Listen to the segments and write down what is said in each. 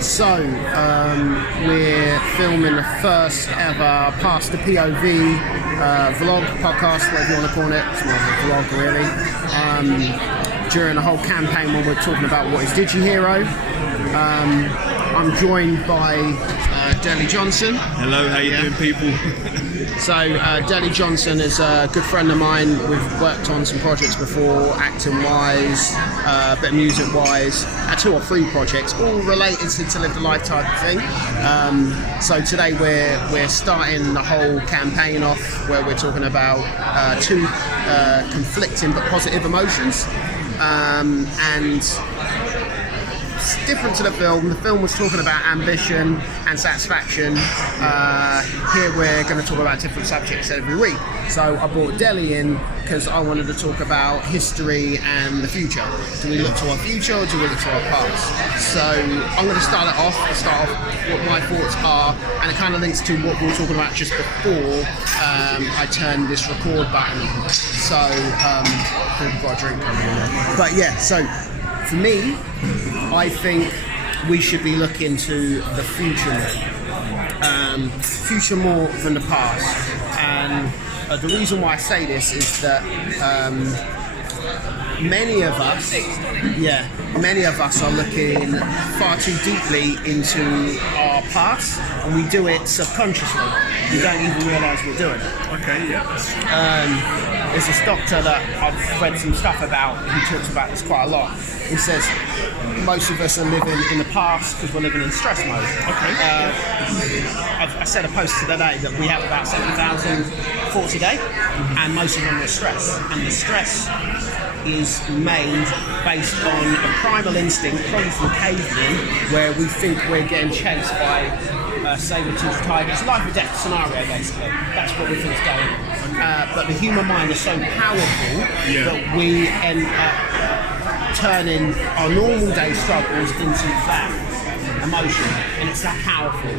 We're filming the first ever Past the POV vlog, podcast, whatever you want to call it. It's more of a vlog, really. During the whole campaign when we're talking about what is dIGIHIRO. I'm joined by Deli Johnson. Hello, how you doing, people? So Deli Johnson is a good friend of mine. We've worked on some projects before, acting-wise, a bit of music-wise, 2 or 3 projects, all related to Live the Life type of thing. So today we're starting the whole campaign off where we're talking about 2 conflicting but positive emotions. And it's different to the film. The film was talking about ambition and satisfaction. Here we're going to talk about different subjects every week. So I brought Deli in because I wanted to talk about history and the future. Do we look to our future or do we look to our past? So I'm going to start off what my thoughts are, and it kind of links to what we were talking about just before I turned this record button. So we've got a drink coming in. But yeah, so for me, I think we should be looking to the future more than the past. And the reason why I say this is that many of us are looking far too deeply into our past, and we do it subconsciously. We don't even realise we're doing it. Okay, yeah. There's this doctor that I've read some stuff about. He talks about this quite a lot. He says most of us are living in the past because we're living in stress mode. Okay. I said a post today that we have about 7,000 thoughts a day, and most of them are stress. And the stress is made based on a primal instinct, probably from cavemen, where we think we're getting chased by a saber-toothed tiger. It's a life or death scenario, basically. That's what we think is going on. But the human mind is so powerful that we end up turning our normal day struggles into that emotion, and it's that powerful.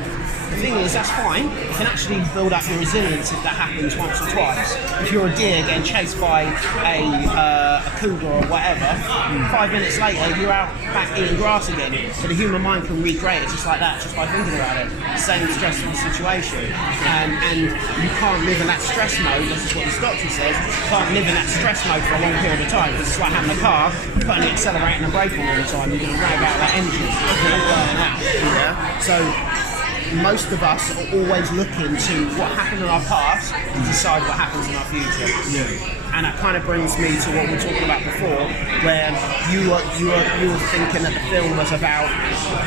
The thing is, that's fine. You can actually build up your resilience if that happens once or twice. If you're a deer getting chased by a cougar or whatever, 5 minutes later you're out back eating grass again. But the human mind can recreate it just like that, just by thinking about it. Same stressful situation. And you can't live in that stress mode, this is what this doctor says, you can't live in that stress mode for a long period of time, because it's like having a car, putting the accelerator and the brake on all the time. You're going to drag out that engine, you're going to burn out. Yeah? So most of us are always looking to what happened in our past to decide what happens in our future. Yeah. And that kind of brings me to what we were talking about before, where you were thinking that the film was about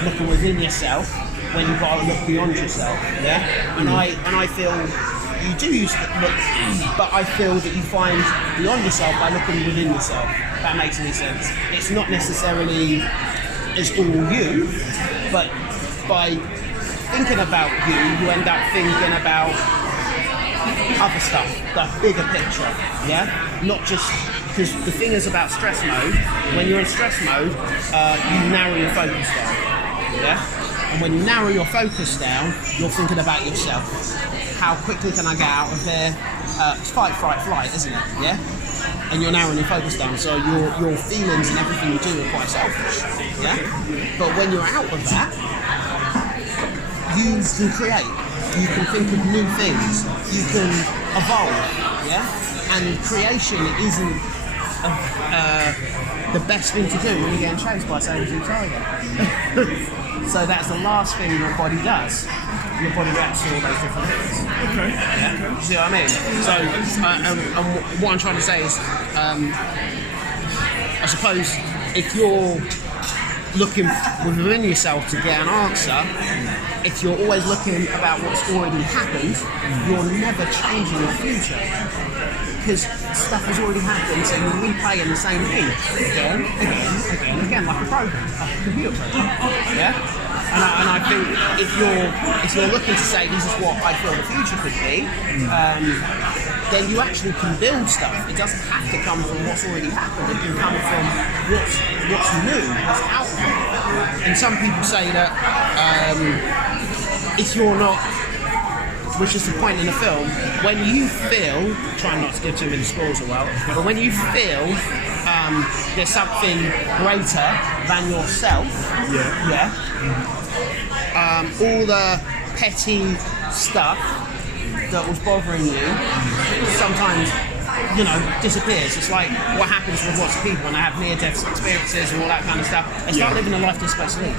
looking within yourself when you've got to look beyond yourself. Yeah. And I feel you do use to look, but I feel that you find beyond yourself by looking within yourself. If that makes any sense. It's not necessarily it's all you, but by thinking about you end up thinking about other stuff, the bigger picture, yeah? Not just, because the thing is about stress mode, when you're in stress mode, you narrow your focus down, yeah? And when you narrow your focus down, you're thinking about yourself. How quickly can I get out of here? It's fight, flight, isn't it, yeah? And you're narrowing your focus down, so your feelings and everything you do are quite selfish, yeah? But when you're out of that, you can create, you can think of new things, you can evolve, yeah? And creation isn't the best thing to do when you're getting chased by a saber-toothed tiger. So that's the last thing your body does. Your body reacts to all those different things. Okay. Yeah? You see what I mean? So, what I'm trying to say is, I suppose if you're looking within yourself to get an answer, if you're always looking about what's already happened, you're never changing your future. Because stuff has already happened, so you're replaying the same thing again, like a program, like a computer program. Yeah? And I think if you're looking to say this is what I feel the future could be, then you actually can build stuff. It doesn't have to come from what's already happened. It can come from what's new, what's out there. And some people say that if you're not, which is the point in the film, when you feel, try not to give too many spoilers as well, but when you feel there's something greater than yourself. Yeah. All the petty stuff that was bothering you sometimes, disappears. It's like what happens with lots of people when they have near-death experiences and all that kind of stuff. They start living a life they're supposed to live.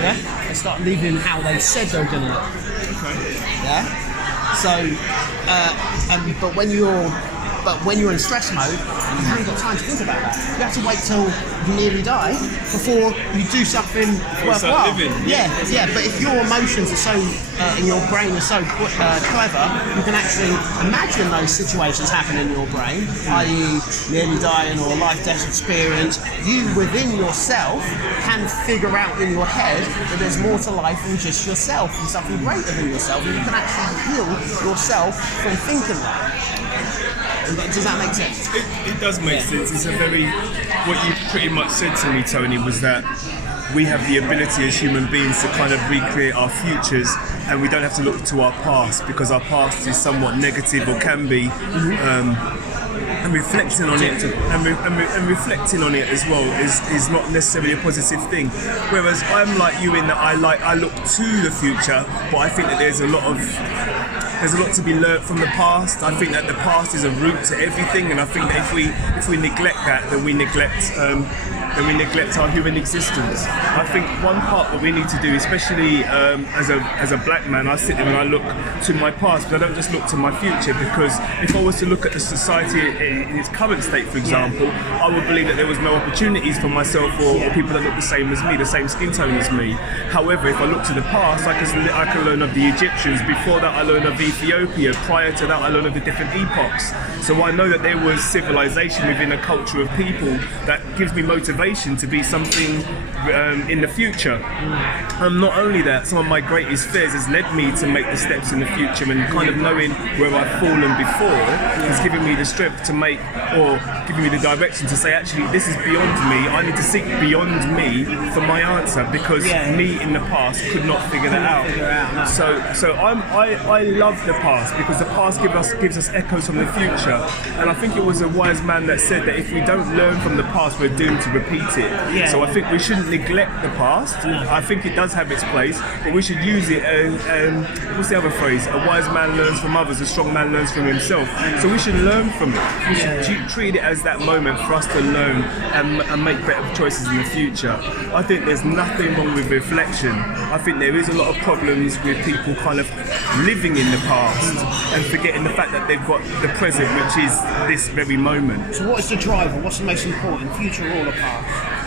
Yeah? They start living how they said they were going to live. Okay. Yeah? So, but when you're in stress mode, you haven't got time to think about that. You have to wait till you nearly die before you do something worthwhile. Yeah. But if your emotions are so, and your brain is so clever, you can actually imagine those situations happen in your brain, i.e. nearly dying or a life-death experience. You, within yourself, can figure out in your head that there's more to life than just yourself and something greater than yourself, and you can actually heal yourself from thinking that. Does that make sense? It does make sense. It's what you pretty much said to me, Tony, was that we have the ability as human beings to kind of recreate our futures, and we don't have to look to our past, because our past is somewhat negative, or can be. And reflecting on it, and reflecting on it as well is not necessarily a positive thing. Whereas I'm like you in that I look to the future, but I think that there's a lot to be learnt from the past. I think that the past is a root to everything, and I think that if we neglect that, then we neglect our human existence. I think one part that we need to do, especially as a black man, I sit there and I look to my past, but I don't just look to my future, because if I was to look at the society in its current state, for example, I would believe that there was no opportunities for myself or people that look the same as me, the same skin tone as me. However, if I look to the past, I can learn of the Egyptians. Before that, I learned of Ethiopia. Prior to that, I learned of the different epochs. So I know that there was civilization within a culture of people that gives me motivation to be something in the future. Not only that, some of my greatest fears has led me to make the steps in the future, and kind of knowing where I've fallen before has given me the strength to make, or giving me the direction to say, actually, this is beyond me. I need to seek beyond me for my answer, because me in the past could not figure that out. So I love the past, because the past gives us echoes from the future. And I think it was a wise man that said that if we don't learn from the past, we're doomed to repeat it. So I think we shouldn't neglect the past. I think it does have its place, but we should use it as, what's the other phrase? A wise man learns from others, a strong man learns from himself. So we should learn from it. We should treat it as that moment for us to learn and make better choices in the future. I think there's nothing wrong with reflection. I think there is a lot of problems with people kind of living in the past and forgetting the fact that they've got the present, which is this very moment. So what is the driver? What's the most important, future or the past?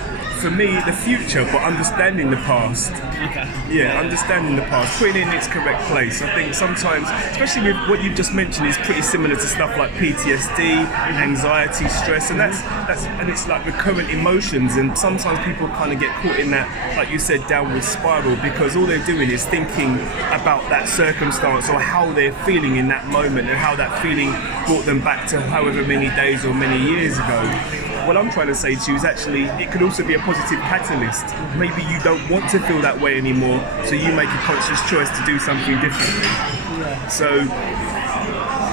For me, the future, but understanding the past. Okay. Yeah, understanding the past, putting it in its correct place. I think sometimes, especially with what you've just mentioned, is pretty similar to stuff like PTSD, anxiety, stress, and it's like recurrent emotions. And sometimes people kind of get caught in that, like you said, downward spiral, because all they're doing is thinking about that circumstance or how they're feeling in that moment, and how that feeling brought them back to however many days or many years ago. What I'm trying to say to you is actually it could also be a positive catalyst. Maybe you don't want to feel that way anymore, so you make a conscious choice to do something differently. So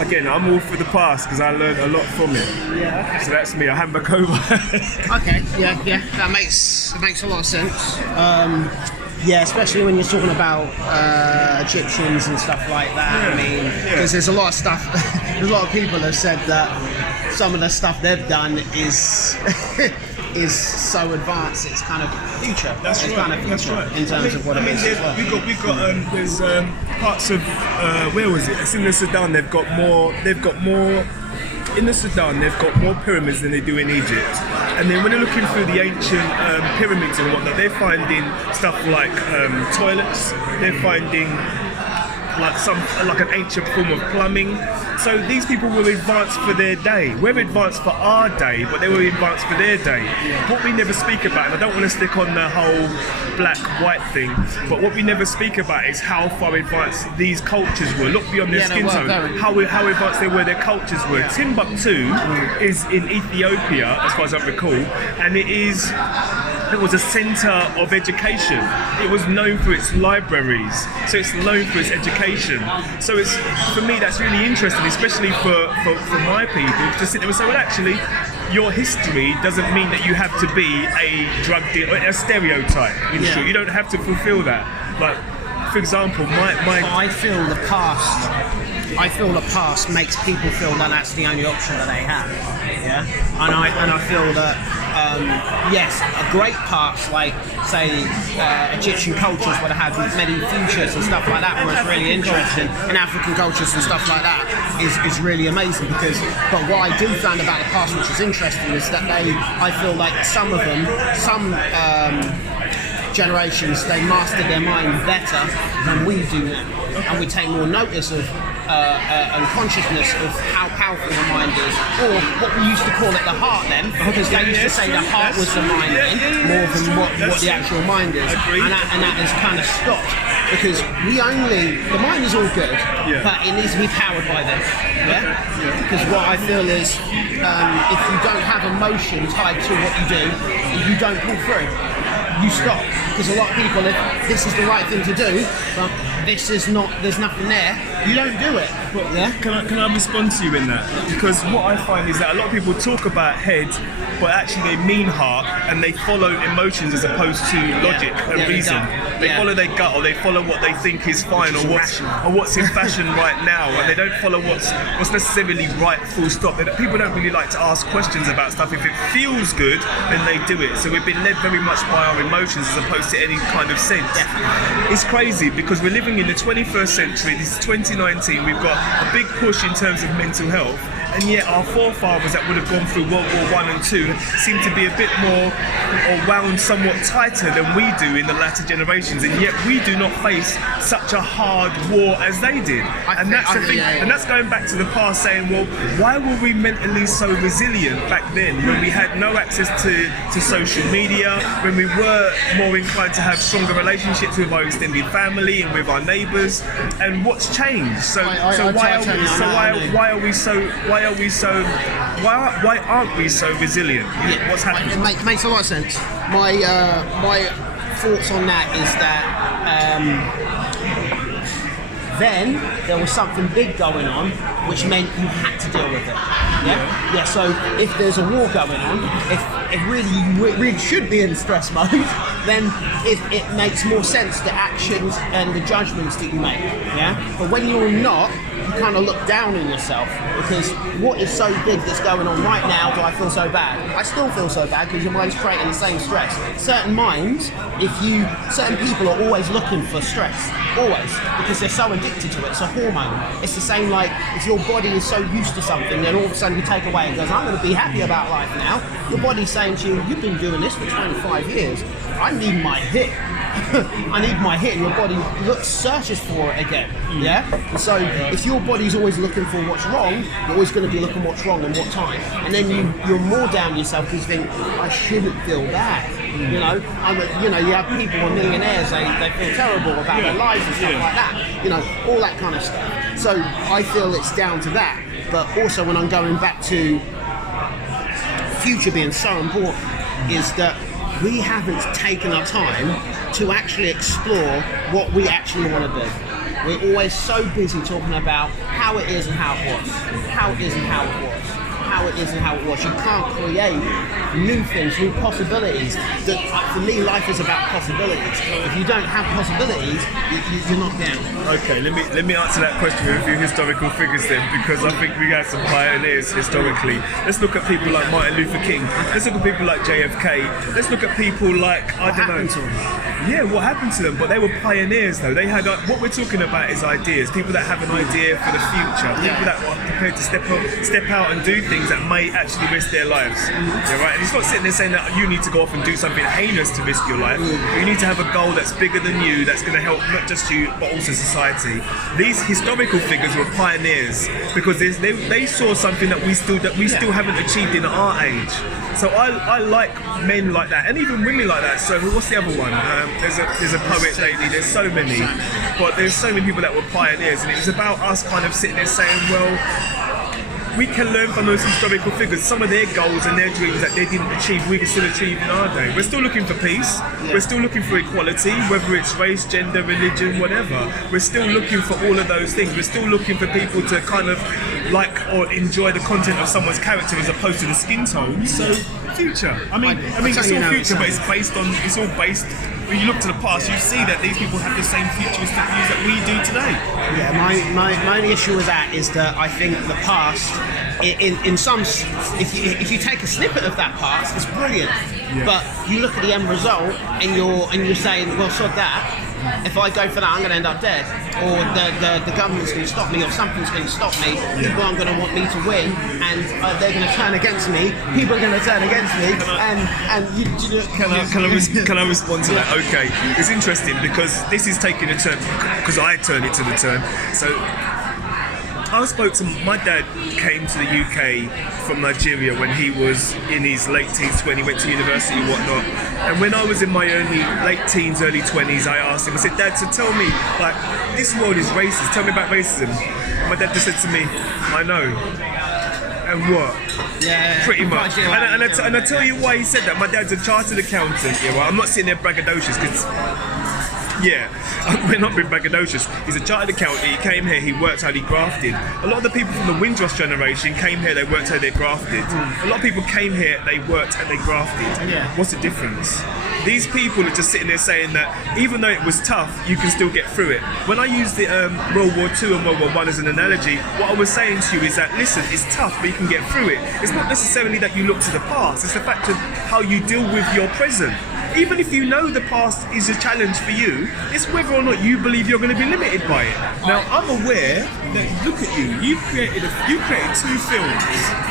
again, I'm all for the past because I learned a lot from it. So that's me. I hand back over. Okay, that makes a lot of sense. Especially when you're talking about Egyptians and stuff like that. I mean, because there's a lot of stuff. There's a lot of people have said that some of the stuff they've done is so advanced. It's kind of future. That's right. In terms of what it is. There's parts of where was it? It's in the Sudan. They've got more. In the Sudan, they've got more pyramids than they do in Egypt. And then when they're looking through the ancient pyramids and whatnot, they're finding stuff like toilets. They're finding like an ancient form of plumbing. So these people were advanced for their day. We're advanced for our day, but they were advanced for their day. What we never speak about, and I don't want to stick on the whole black-white thing, but what we never speak about is how far advanced these cultures were. Look beyond their skin tone, how advanced they were, their cultures were. Timbuktu is in Ethiopia, as far as I recall, and it was a centre of education. It was known for its libraries, so it's known for its education. So for me, that's really interesting, especially for my people, to sit there and say, well, actually, your history doesn't mean that you have to be a drug dealer, a stereotype. In short, you don't have to fulfill that. Like, for example, I feel the past makes people feel that that's the only option that they have. Yeah, and I feel that yes, a great past like say Egyptian cultures would have had many futures and stuff like that, where it's really interesting, and African cultures and stuff like that is really amazing because. But what I do find about the past, which is interesting, is that I feel like some generations, they mastered their mind better than we do now, and we take more notice of and consciousness of how powerful the mind is, or what we used to call it the heart then, because they used to say the heart was the mind then, more than what the actual mind is, and that has kind of stopped, because the mind is all good, but it needs to be powered by this, because what I feel is if you don't have emotion tied to what you do, you don't pull through. You stop, because a lot of people, if this is the right thing to do, but this is not, there's nothing there, you don't do it. Can I respond to you in that? Because what I find is that a lot of people talk about head, but actually they mean heart, and they follow emotions as opposed to logic and reason. They follow their gut, or they follow what they think is fine, or what's in fashion right now, and they don't follow what's necessarily right, full stop. People don't really like to ask questions about stuff. If it feels good, then they do it. So we've been led very much by our emotions as opposed to any kind of sense. It's crazy because we're living in the 21st century. This is 2019. We've got a big push in terms of mental health, and yet our forefathers that would have gone through World War I and II seem to be a bit more, or wound somewhat tighter than we do in the latter generations, and yet we do not face such a hard war as they did. And that's the thing, and that's going back to the past, saying, well, why were we mentally so resilient back then when we had no access to social media, when we were more inclined to have stronger relationships with our extended family and with our neighbours, and what's changed? So why aren't we so resilient? What's happening? It makes a lot of sense. My thoughts on that is that then there was something big going on, which meant you had to deal with it. Yeah. So if there's a war going on, if you really should be in stress mode, then it makes more sense, the actions and the judgments that you make. Yeah. But when you're not, you kind of look down on yourself, because what is so big that's going on right now, do I feel so bad? I still feel so bad because your mind's creating the same stress. Certain people are always looking for stress, always, because they're so addicted to it. It's a hormone. It's the same like if your body is so used to something, then all of a sudden you take away and goes, I'm going to be happy about life now. Your body's saying to you, you've been doing this for 25 years. I need my hit. I need my hit, and your body searches for it again. And so if your body's always looking for what's wrong, you're always going to be looking what's wrong and what time, and then you're more down yourself because you think, I shouldn't feel bad. You have people, millionaires, they feel terrible about their lives and stuff like that. All that kind of stuff. So I feel it's down to that. But also when I'm going back to future being so important, is that we haven't taken our time to actually explore what we actually want to do. We're always so busy talking about how it is and how it was. How it is and how it was. How it is and how it was. You can't create new things, new possibilities. For me, life is about possibilities. If you don't have possibilities, you're not down. Okay, let me answer that question with a few historical figures then, because I think we had some pioneers historically. Let's look at people like Martin Luther King. Let's look at people like JFK. Let's look at people like, I don't know. Yeah, what happened to them? But they were pioneers though. They had, what we're talking about is ideas. People that have an idea for the future. People that are prepared to step out and do things that may actually risk their lives. Right? And it's not sitting there saying that you need to go off and do something heinous to risk your life. But you need to have a goal that's bigger than you, that's going to help not just you but also society. These historical figures were pioneers because they saw something that we still haven't achieved in our age. So I like men like that, and even women like that. So what's the other one? There's a poet lately. There's so many, but there's so many people that were pioneers, and it was about us kind of sitting there saying, well, we can learn from those historical figures. Some of their goals and their dreams that they didn't achieve, we can still achieve in our day. We're still looking for peace. We're still looking for equality, whether it's race, gender, religion, whatever. We're still looking for all of those things. We're still looking for people to kind of like or enjoy the content of someone's character as opposed to the skin tone. So future. I mean, it's all future, but it's all based. When you look to the past, you see that these people have the same futuristic views that we do today. Yeah, my only issue with that is that I think the past, in some, if you take a snippet of that past, it's brilliant. Yeah. But you look at the end result and you're saying, well, sod that. If I go for that, I'm going to end up dead, or the government's going to stop me, or something's going to stop me. People aren't going to want me to win, and they're going to turn against me. People are going to turn against me, Can I respond to that? Okay, it's interesting because this is taking a turn because I turned it to the turn. So I spoke to my dad. Came to the UK from Nigeria when he was in his late teens when he went to university and whatnot. And when I was in my late teens, early 20s, I asked him. I said, "Dad, so tell me, like, this world is racist. Tell me about racism." And my dad just said to me, "I know." And what? Yeah, pretty much. And I tell you why he said that. My dad's a chartered accountant. Yeah, well, I'm not sitting there braggadocious because. Yeah, we're not being braggadocious. He's a chartered accountant. He came here, he worked hard, he grafted. A lot of the people from the Windrush generation came here, they worked hard, they grafted. A lot of people came here, they worked and they grafted. Yeah. What's the difference? These people are just sitting there saying that even though it was tough, you can still get through it. When I used the World War II and World War I as an analogy, what I was saying to you is that, listen, it's tough, but you can get through it. It's not necessarily that you look to the past, it's the fact of how you deal with your present. Even if you know the past is a challenge for you, it's whether or not you believe you're going to be limited by it. Now, I'm aware that, look at you, you created 2 films,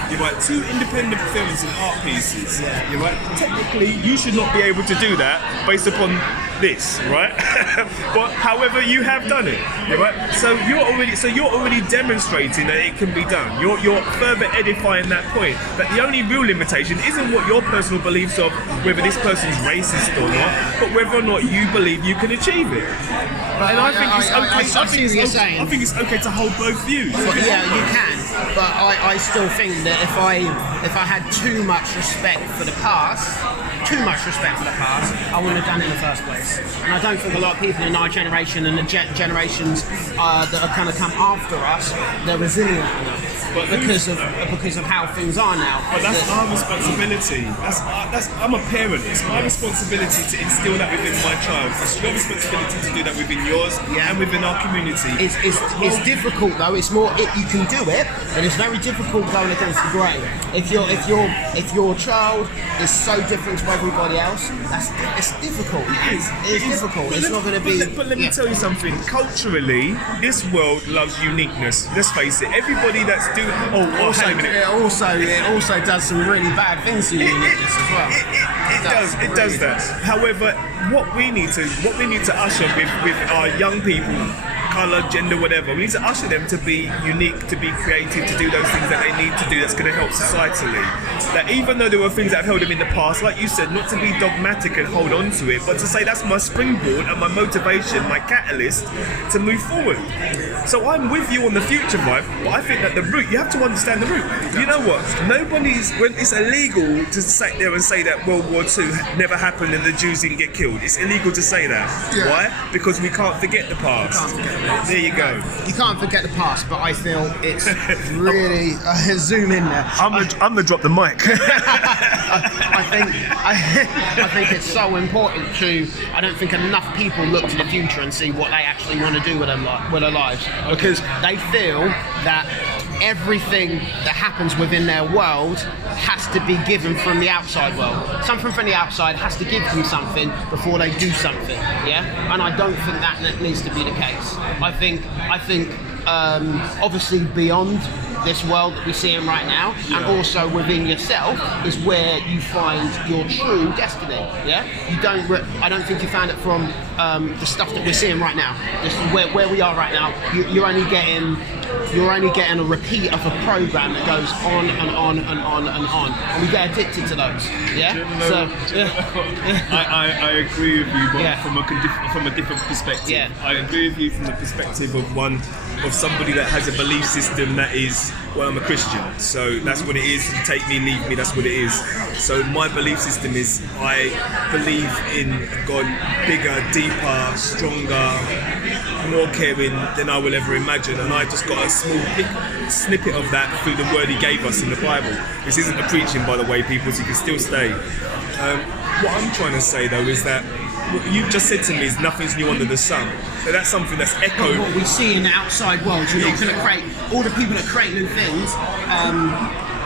you're right, 2 independent films and art pieces, you're right. Technically, you should not be able to do that based upon this, right? But however, you have done it, right? So you're already demonstrating that it can be done. You're further edifying that point. That the only real limitation isn't what your personal beliefs of whether this person's racist or not, but whether or not you believe you can achieve it. And I think it's okay. I think it's okay to hold both views. Well, yeah, you can, but I still think that if I had too much respect for the past, I wouldn't have done it in the first place. And I don't think a lot of people in our generation and the generations that are going to come after us, they're resilient enough. But because of how things are now. But that's our responsibility. I'm a parent. It's my responsibility to instill that within my child. It's your responsibility to do that within yours and within our community. It's difficult though. It's more you can do it, but it's very difficult going against the grain. If your child is so different to everybody else, it's difficult. It's difficult. It's not going to be. But let me tell you something. Culturally, this world loves uniqueness. Let's face it. Everybody that's doing. It also does some really bad things to uniqueness as well. It does that. However, what we need to usher with our young people, colour, gender, whatever, we need to usher them to be unique, to be creative, to do those things that they need to do that's going to help societally. That even though there were things that have held them in the past, like you said, not to be dogmatic and hold on to it, but to say that's my springboard and my motivation, my catalyst to move forward. So I'm with you on the future vibe, but I think that the root, you have to understand the root. You know what? When it's illegal to sit there and say that World War II never happened and the Jews didn't get killed. It's illegal to say that. Yeah. Why? Because we can't forget the past. There you go. You can't forget the past, but I feel it's really zoom in there. I'm gonna drop the mic. I think it's so important to. I don't think enough people look to the future and see what they actually want to do with their lives, because they feel that everything that happens within their world has to be given from the outside world. Something from the outside has to give them something before they do something. Yeah, and I don't think that needs to be the case. I think obviously beyond this world that we see in right now, and also within yourself is where you find your true destiny. Yeah, I don't think you found it from the stuff that we're seeing right now. This is where we are right now. You're only getting a repeat of a program that goes on and on and on and on, and we get addicted to those. Yeah. I agree with you, but from a different perspective. Yeah. I agree with you from the perspective of somebody that has a belief system that is is, well, I'm a Christian, so that's what it is. Take me, leave me, that's what it is. So my belief system is I believe in a God bigger, deeper, stronger, more caring than I will ever imagine, and I just got a small snippet of that through the word he gave us in the Bible. This isn't a preaching, by the way, people, so you can still stay. What I'm trying to say, though, is that what you've just said to me is nothing's new under the sun. So that's something that's echoed. What we see in the outside world, you're not going to create, all the people that create new things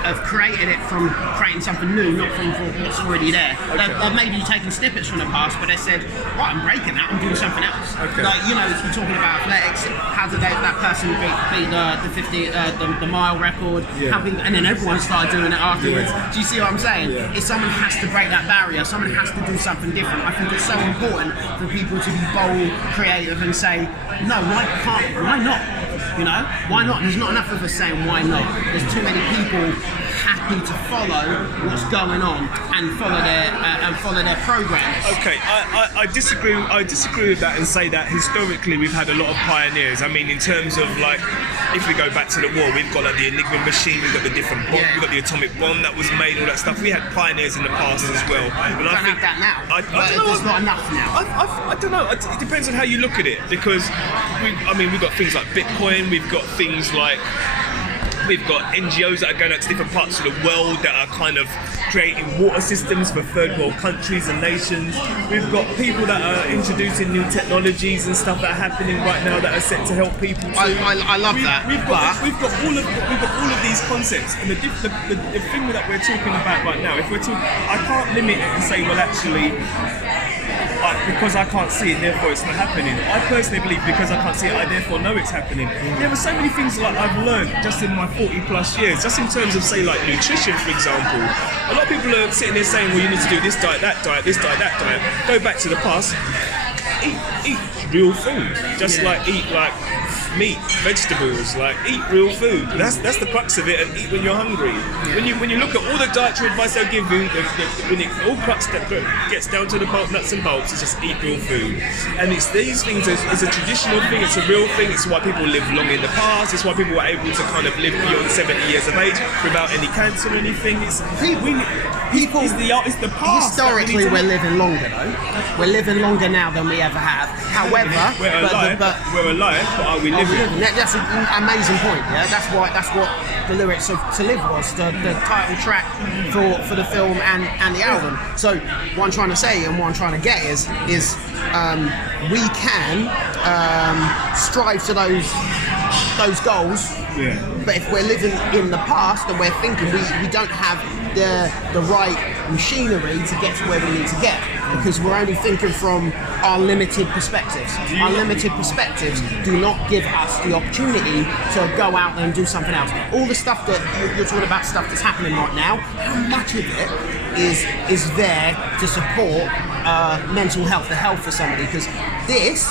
have created it from creating something new, not from what's already there. Okay. They've maybe taken snippets from the past, but they said, right, I'm breaking that, I'm doing something else. Okay. Like, you know, if you're talking about athletics, how did that person beat the mile record? Yeah. And then everyone started doing it afterwards. Yeah. Do you see what I'm saying? Yeah. If someone has to break that barrier, someone has to do something different. I think it's so important for people to be bold, creative, and say, no, why not? You know, why not? There's not enough of us saying why not. There's too many people happy to follow what's going on and follow their programs. Okay, I disagree. I disagree with that and say that historically we've had a lot of pioneers. I mean, in terms of like, if we go back to the war, we've got like the Enigma machine, we've got the different bomb, we've got the atomic bomb that was made, all that stuff. We had pioneers in the past as well. We don't have that now. I don't know. There's not enough now. I don't know. It depends on how you look at it, because we've got things like Bitcoin. We've got things like. We've got NGOs that are going out to different parts of the world that are kind of creating water systems for third world countries and nations. We've got people that are introducing new technologies and stuff that are happening right now that are set to help people too. I love that. We've got all of these concepts, and the thing that we're talking about right now. I can't limit it and say, well, actually. Because I can't see it, therefore it's not happening. I personally believe because I can't see it, I therefore know it's happening. There are so many things like I've learned just in my 40 plus years, just in terms of, say, like nutrition, for example. A lot of people are sitting there saying, well, you need to do this diet, that diet, this diet, that diet. Go back to the past, eat real food. Just like eat like meat, vegetables, like eat real food. That's the crux of it, and eat when you're hungry. When you look at all the dietary advice they'll give you, when it all crux that gets down to the nuts and bolts, it's just eat real food. And it's these things, it's a traditional thing, it's a real thing, it's why people live long in the past, it's why people were able to kind of live beyond 70 years of age without any cancer or anything. It's the past. Historically, we're living longer though. We're living longer now than we ever have. However, we're alive, but are we living? That's an amazing point. Yeah, that's what the lyrics of "To Live" was, the title track for the film and the album. So what I'm trying to say and what I'm trying to get is we can strive to those goals. Yeah. But if we're living in the past and we're thinking we don't have the right machinery to get to where we need to get, because we're only thinking from our limited perspectives. Our limited perspectives do not give us the opportunity to go out and do something else. All the stuff that you're talking about, stuff that's happening right now, how much of it is there to support mental health, the health of somebody? Because this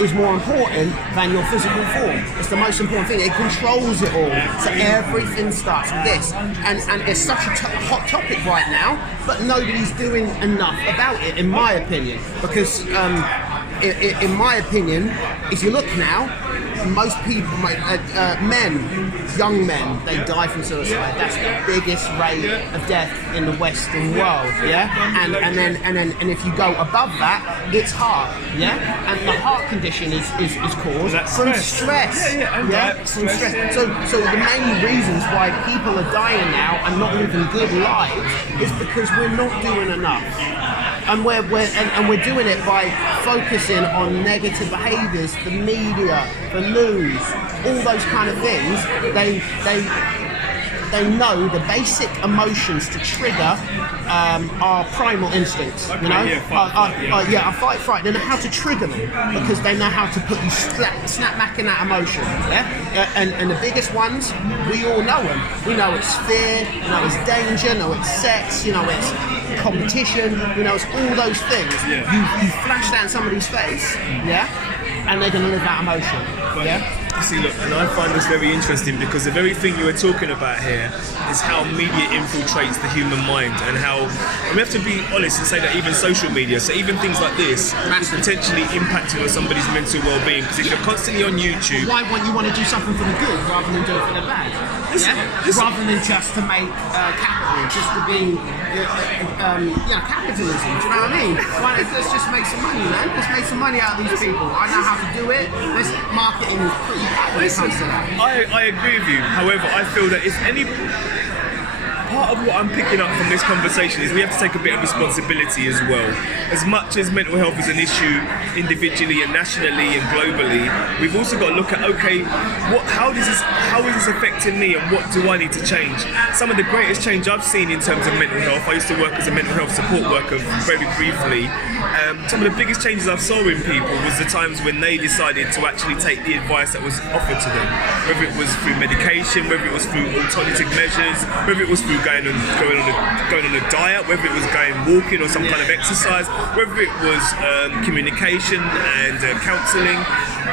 is more important than your physical form. It's the most important thing. It controls it all. So everything starts with this. And it's such a hot topic right now, but nobody's doing enough about it, in my opinion. Because in my opinion, if you look now, most people, young men, they die from suicide. That's the biggest rate of death in the Western world, yeah? And if you go above that, it's heart, yeah? And the heart condition is caused from stress. From stress. So the main reasons why people are dying now and not living good lives is because we're not doing enough. And we're doing it by focusing on negative behaviours, the media, the news, all those kind of things. They know the basic emotions to trigger our primal instincts. Okay, you know, yeah, our fight, fright. They know how to trigger them because they know how to put you snap back in that emotion. Yeah, and the biggest ones, we all know them. We know it's fear. We know it's danger. We know it's sex. You know it's competition. You know it's all those things. Yeah. You flash that in somebody's face. Yeah. and they're going to live that emotion. Yeah. See, look, and I find this very interesting because the very thing you were talking about here is how media infiltrates the human mind, and how, and we have to be honest and say that even social media, so even things like this, is potentially impacting on somebody's mental well-being. Because if you're constantly on YouTube, why won't you want to do something for the good rather than do it for the bad? Rather than just to make capital, just to be capitalism. Do you know what I mean? Let's just make some money, man. Let's make some money out of these people. I know how to do it. Marketing is pretty bad when it comes to that. I agree with you. However, I feel that if any part of what I'm picking up from this conversation is we have to take a bit of responsibility as well. As much as mental health is an issue individually and nationally and globally, we've also got to look at, okay, how is this affecting me, and what do I need to change? Some of the greatest change I've seen in terms of mental health, I used to work as a mental health support worker very briefly. Some of the biggest changes I saw in people was the times when they decided to actually take the advice that was offered to them, whether it was through medication, whether it was through alternative measures, whether it was through going on a diet, whether it was going walking or some kind of exercise, whether it was communication and counselling.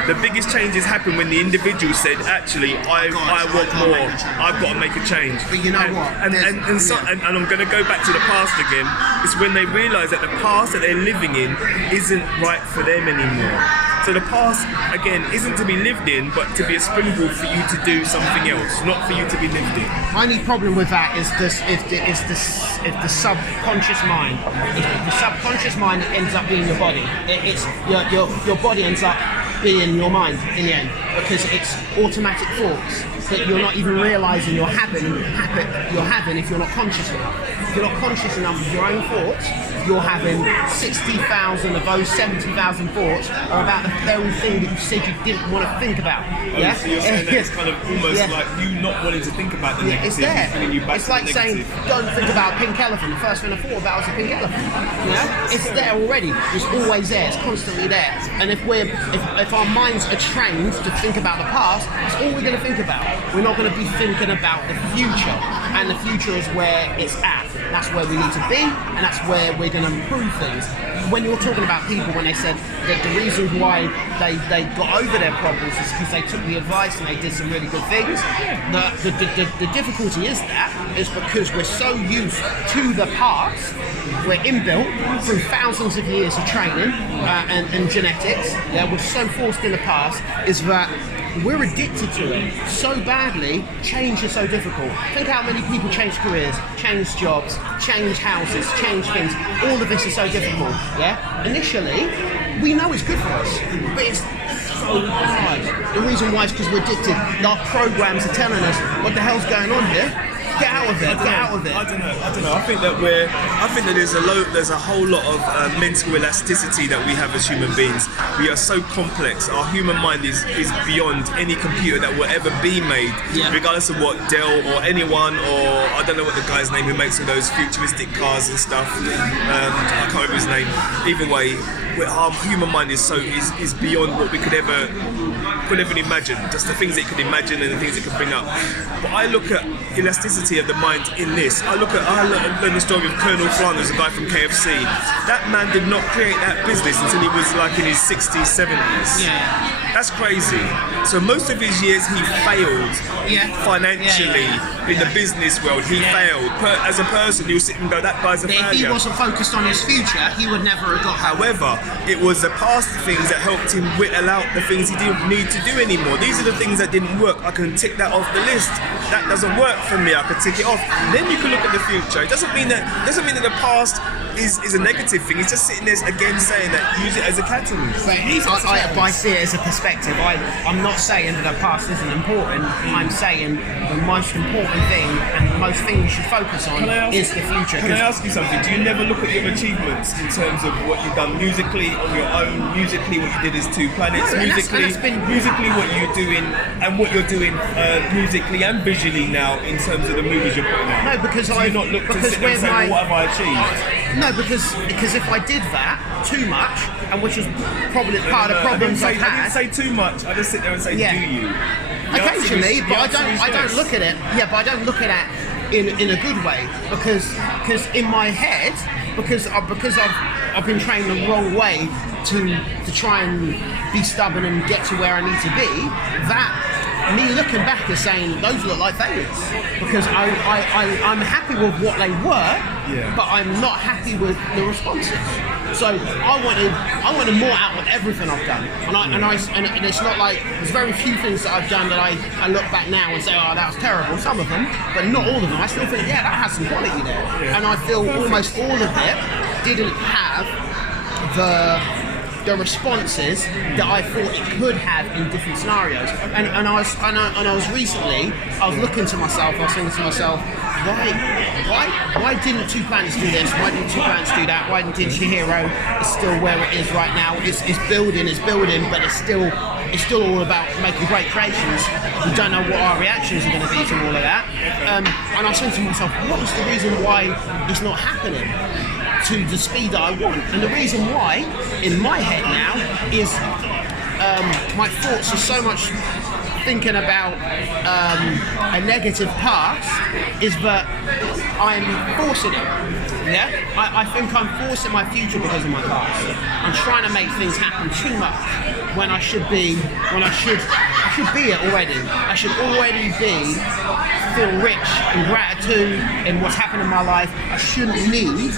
The biggest changes happen when the individual said, actually, I want more, I've got to make a change. But you know what? And I'm going to go back to the past again. It's when they realise that the past that they're living in isn't right for them anymore. So the past, again, isn't to be lived in, but to be a springboard for you to do something else, not for you to be lived in. My only problem with that is if the subconscious mind. If the subconscious mind ends up being your body. It's your body ends up being your mind in the end, because it's automatic thoughts that you're not even realising you're having if you're not conscious enough. If you're not conscious enough of your own thoughts, you're having 60,000 of those 70,000 thoughts are about the very thing that you said you didn't want to think about. Yeah? So you're saying that it's kind of almost like you not wanting to think about the negative. It's there. It's like saying, don't think about a pink elephant. The first thing I thought about was a pink elephant. You know? It's there already. It's always there. It's constantly there. And if our minds are trained to think about the past, that's all we're going to think about. We're not going to be thinking about the future. And the future is where it's at. That's where we need to be, and that's where we're going to improve things. When you're talking about people, when they said that the reason why they got over their problems is because they took the advice and they did some really good things. The difficulty is because we're so used to the past, we're inbuilt through thousands of years of training and genetics. Yeah, we're so forced in the past is that we're addicted to it so badly. Change is so difficult. Think how many people change careers, change jobs, change houses, change things. All of this is so difficult. Yeah. Initially, we know it's good for us, but it's so hard. The reason why is because we're addicted. Our programs are telling us what the hell's going on here. Get out of it. Get out of it. I don't know. I think that there's a whole lot of mental elasticity that we have as human beings. We are so complex. Our human mind is beyond any computer that will ever be made, regardless of what Dell or anyone, or I don't know what the guy's name who makes all those futuristic cars and stuff. I can't remember his name. Either way, our human mind is beyond what we could ever imagine. Just the things it could imagine and the things it could bring up. But I look at elasticity of the mind in this. I learned the story of Colonel Flanders, a guy from KFC. That man did not create that business until he was like in his 60s, 70s. Yeah. That's crazy. So most of his years he failed financially in the business world. He failed. As a person, you'll sit and go, that guy's a failure. If he wasn't focused on his future, he would never have got. However, it was the past things that helped him whittle out the things he didn't need to do anymore. These are the things that didn't work. I can tick that off the list. That doesn't work for me. I can tick it off. And then you can look at the future. It doesn't mean that the past is a negative thing. It's just sitting there again saying that use it as a catalyst. But I see it as a perspective. I'm not saying that the past isn't important. I'm saying the most important thing and the most thing you should focus on is the future. Can I ask you something? Do you never look at your achievements in terms of what you've done musically on your own, musically what you did as Two Planets, musically what you're doing and what you're doing musically and visually now in terms of the movies you're putting out? No, because do you not look to sit and say, what have I achieved? No, because if I did that too much, and which is probably part of the problems I've had. I didn't say too much. I just sit there and say, do you? Occasionally, but I don't look at it. Yeah, but I don't look at it in a good way, because in my head, because I've been trained the wrong way to try and be stubborn and get to where I need to be. That me looking back is saying those look like failures, because I'm happy with what they were, but I'm not happy with the responses. So I wanted more out of everything I've done, and it's not like there's very few things that I've done that I look back now and say, oh, that was terrible. Some of them, but not all of them. I still think, yeah, that has some quality there, and I feel almost all of it didn't have the responses that I thought it could have in different scenarios. And I was recently, I was looking to myself, I was thinking to myself, why didn't Two Planets do this? Why didn't Two Planets do that? Why didn't dIGIHIRO is still where it is right now? It's building, but it's still all about making great creations. We don't know what our reactions are going to be to all of that. And I was thinking to myself, what is the reason why it's not happening to the speed that I want? And the reason why, in my head now, is my thoughts are so much thinking about a negative past, is that I'm forcing it. Yeah, I think I'm forcing my future because of my past. I'm trying to make things happen too much when I should be it already. I should already feel rich in gratitude in what's happened in my life. I shouldn't need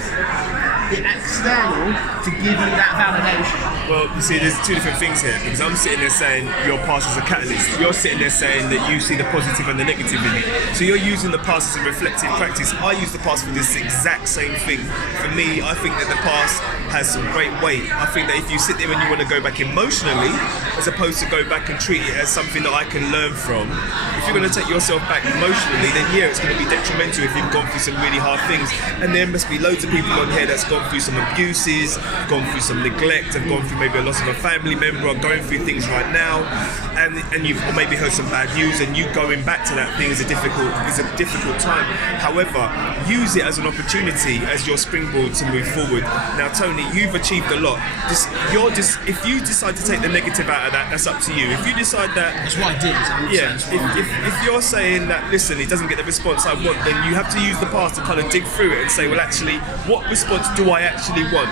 the external to give me that validation. Well, you see, there's two different things here, because I'm sitting there saying your past is a catalyst. You're sitting there saying that you see the positive and the negative in it. So you're using the past as a reflective practice. I use the past for this exact same thing. For me, I think that the past has some great weight. I think that if you sit there and you want to go back emotionally, as opposed to go back and treat it as something that I can learn from, if you're going to take yourself back emotionally, then yeah, it's going to be detrimental if you've gone through some really hard things. And there must be loads of people on here that's gone through some abuses, gone through some neglect, have gone through maybe a loss of a family member, or going through things right now, and you've maybe heard some bad news, and you going back to that thing is a difficult time. However, use it as an opportunity, as your springboard to move forward. Now, Tony, you've achieved a lot. If you decide to take the negative out of that, that's up to you. If you decide that, that's what I did. If you're saying that, listen, it doesn't get the response I want, then you have to use the past to kind of dig through it and say, well, actually, what response do I actually want?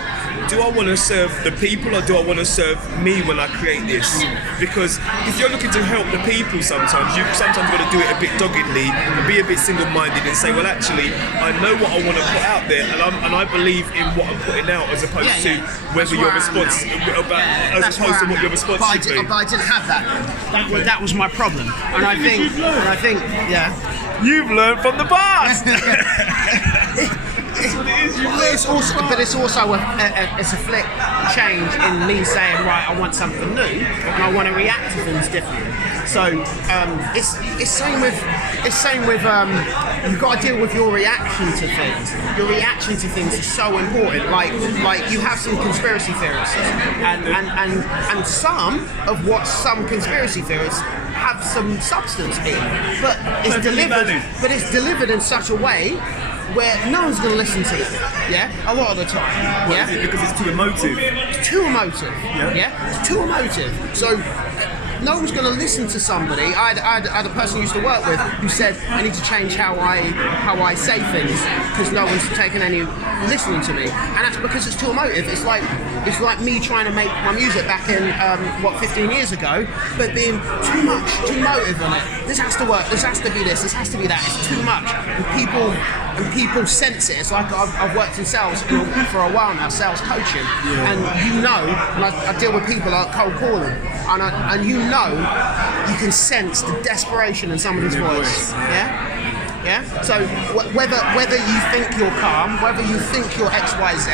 Do I want to serve the people, or do I want to serve me when I create this? Because if you're looking to help the people, sometimes you've got to do it a bit doggedly and be a bit single-minded and say, well, actually, I know what I want to put out there, and I believe in what I'm putting out, as opposed to whether your response, as opposed to what your response should be. But I didn't have that. That was my problem, and I think, you've learned from the past. That's what it is. It's also a flick change in me saying, right, I want something new and I want to react to things differently. So it's same with you've got to deal with your reaction to things. Your reaction to things is so important. Like you have some conspiracy theorists, and some of what some conspiracy theorists have some substance in, but it's delivered in such a way where no one's going to listen to it, a lot of the time. What is it? Because it's too emotive. It's too emotive. It's too emotive. So no one's going to listen to somebody. I had a person I used to work with who said, I need to change how I say things because no one's taking any listening to me, and that's because it's too emotive. It's like me trying to make my music back in 15 years ago, but being too emotive on it. This has to work. This has to be this. This has to be that. It's too much, and people sense it. It's like I've worked in sales for a while now, sales coaching, and and I deal with people like cold calling, and you can sense the desperation in somebody's voice. So whether you think you're calm, whether you think you're X, Y, Z,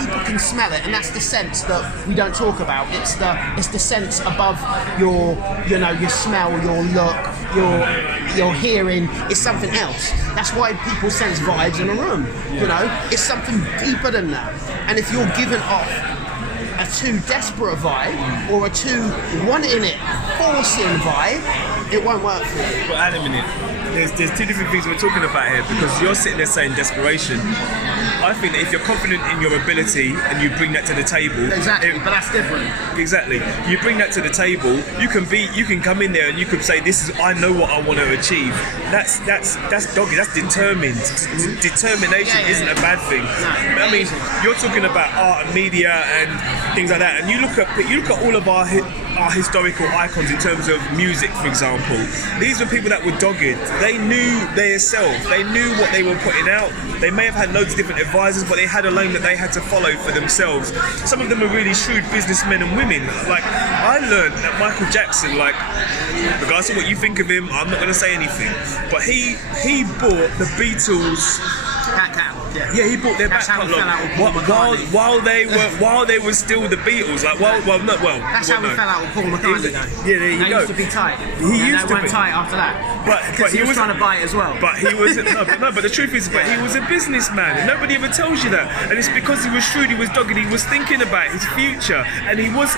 people can smell it, and that's the sense that we don't talk about. It's the sense above your smell, your look, your hearing. It's something else. That's why people sense vibes in a room. It's something deeper than that. And if you're giving off a too desperate vibe or a too wanting it, forcing vibe, it won't work for you. But Adam, in it, there's two different things we're talking about here, because you're sitting there saying desperation. I think that if you're confident in your ability and you bring that to the table, Exactly, but that's different. Exactly. You bring that to the table. You can come in there and you can say, "This is, I know what I want to achieve." That's dogged. That's determined. Determination isn't a bad thing. I mean, you're talking about art and media and things like that, and you look at all of our historical icons in terms of music, for example. These were people that were dogged. They knew their self. They knew what they were putting out. They may have had loads of different advisors, but they had a lane that they had to follow for themselves. Some of them are really shrewd businessmen and women. Like, I learned that Michael Jackson, like, regardless of what you think of him, I'm not going to say anything, but he bought the Beatles. Yeah, he bought their back catalogue while they were still the Beatles. Like, That's how we fell out with Paul McCartney, though. Yeah, there you go. They used to be tight. He used to went be tight after that. But he was trying to buy it as well. But he was but the truth is, he was a businessman. Nobody ever tells you that, and it's because he was shrewd. He was dogged. He was thinking about his future, and it was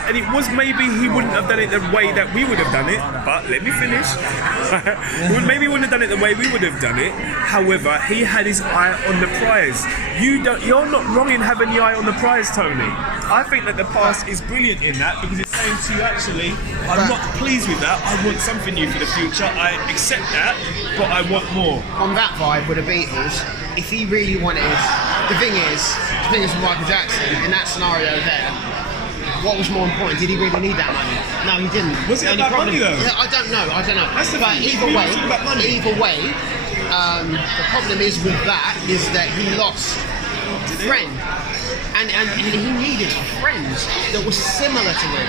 maybe he wouldn't have done it the way that we would have done it. But let me finish. Maybe he wouldn't have done it the way we would have done it. However, he had his eye on the prize. You're not wrong in having the eye on the prize, Tony. I think that the past is brilliant in that, because it's saying to you, actually, I'm not pleased with that. I want something new for the future. I accept that, but I want more. On that vibe with the Beatles, if he really wanted, the thing is with Michael Jackson, in that scenario there, what was more important? Did he really need that money? No, he didn't. Was it about money though? I don't know. That's the but thing. either way, the problem is with that is that he lost a friend. And he needed friends that were similar to him.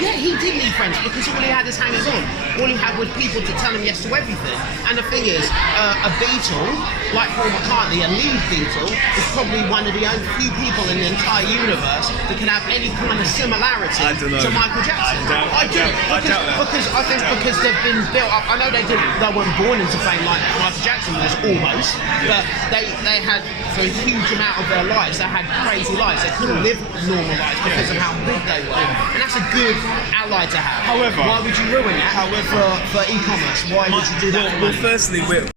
Yeah, he did need friends, because all he had is hangers on. All he had was people to tell him yes to everything. And the thing is, a Beatle, like Paul McCartney, a lead Beatle, is probably one of the only few people in the entire universe that can have any kind of similarity to Michael Jackson. I do. Because I think because they've been built up. I know they weren't born into fame like Michael Jackson was almost, but they had, for a huge amount of their lives, they had crazy lives. They couldn't live normal lives because of how big they were, and that's a good ally to have. However, why would you ruin that? For e-commerce, why would you do that? Well, firstly,